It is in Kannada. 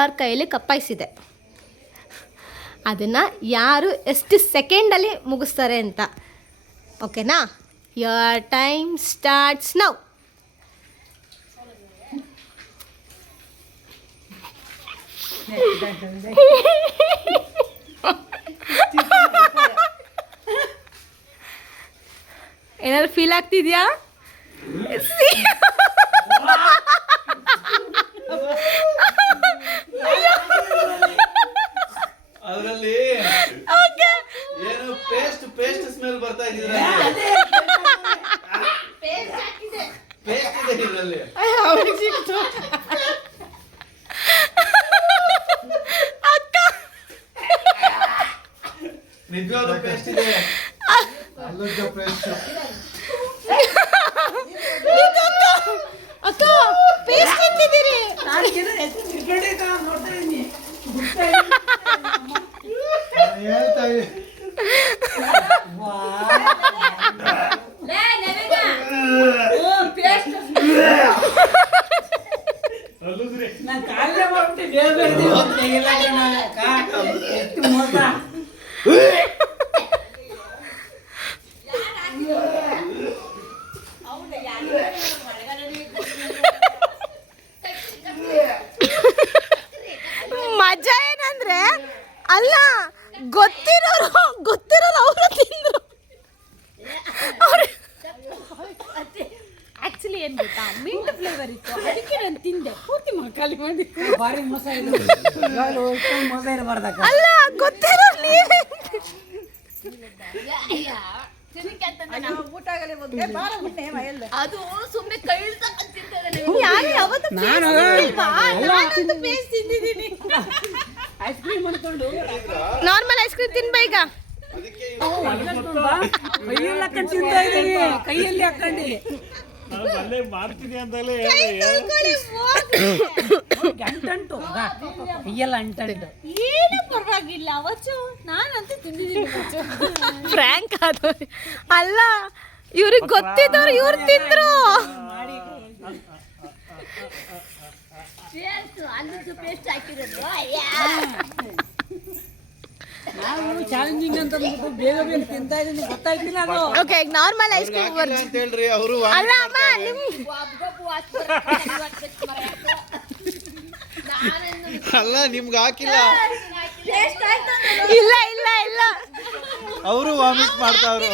ಯಾರ ಕೈಯಲ್ಲಿ ಕಪ್ಪಾಯಿಸಿದೆ, ಅದನ್ನು ಯಾರು ಎಷ್ಟು ಸೆಕೆಂಡಲ್ಲಿ ಮುಗಿಸ್ತಾರೆ ಅಂತ. ಓಕೆನಾ? Your time starts now. ಏನಾದ್ರು ಫೀಲ್ ಆಗ್ತಿದ್ಯಾ? ಅದರಲ್ಲಿ ಏನು ಪೇಸ್ಟ್ ಸ್ಮೆಲ್ ಬರ್ತಾ ಇದೆ. ಪೇಸ್ಟ್ ಇದೆ ಇದರಲ್ಲಿ. ನಿಜವಾದ ಪೇಸ್ಟ್ ಇದೆ. ಅಲ್ಲದ ಪೇಸ್ಟ್. ಅಕ್ಕ ಪೇಸ್ಟ್ ತಿಂತಿದ್ದೀರಿ. ಮಜಾ ಏನಂದ್ರೆ ಅಲ್ಲ, ಗೊತ್ತಿರೋರು ಅವರು ತಿಂದ್ರು. ಆಕ್ಚುಲಿ ಏನ್ ಗೊತ್ತಾ, ಮಿಂಟ್ ಫ್ಲೇವರ್ ಇತ್ತು, ಅದಕ್ಕೆ ನಾನು ತಿಂದೆ. ಪೂರ್ತಿ ಖಾಲಿ ಮಾಡಿ. ಭಾರಿ ಮೋಸ ಇದು. ಮೋಸ ಇರಬಾರ್ದಕ್ಕ. ಅಲ್ಲ, ಗೊತ್ತಿರೋ ನೀವೇ ಅದು ಸುಮ್ಮನೆ ಕೈಳ್ತಕ್ಕಂತಿದ್ದಾರೆ. ಐಸ್ ಕ್ರೀಮ್ ಅನ್ಕೊಂಡು ನಾರ್ಮಲ್ ಐಸ್ ಕ್ರೀಮ್ ತಿನ್ಬ ಈಗ. ಕೈಯಲ್ಲಿ ಹಾಕೊಂಡು ತಿಂತಾ ಇದೀವಿ, ಕೈಯಲ್ಲಿ ಹಾಕೊಂಡು ಮಾಡ್ತೀನಿ ಅಂತಲೇ ಅಂಟಂಟು ಕೈಯೆಲ್ಲ ಅಂಟಂಟು. ಏನು ಪರವಾಗಿಲ್ಲ ಅವತ್ತು ನಾನಂತೂ ತಿಂದಿದ್ದೀನಿ. ಫ್ರ್ಯಾಂಕ್ ಅದು ಅಲ್ಲ, ಇವ್ರಿಗೆ ಗೊತ್ತಿದ್ದವ್ರು ಇವ್ರು ತಿಂದ್ರು. ಪೇಸ್ಟ್ ಹಾಕಿರೋದು ನಾವು ಚಾಲೆಂಜಿಂಗ್ ಅಂತ ಬೇಗ ಬೇಗ ತಿಂತಾ ಇದೀನಿ, ಗೊತ್ತಾಯ್ತಿಲ್ಲ ಅದು. ಓಕೆ, ಈಗ ನಾರ್ಮಲ್ ಐಸ್ ಕ್ರೀಮ್ ಅಂತ ಹೇಳ್ರಿ ಅವರು. ಅಲ್ಲ ಅಮ್ಮ, ನಿಮ್ ಅಲ್ಲ, ನಿಮ್ಗೆ ಹಾಕಿಲ್ಲ. ಇಲ್ಲ ಇಲ್ಲ ಇಲ್ಲ, ಅವರು ವಾಮಿಟ್ ಮಾಡ್ತಾವ್ರು.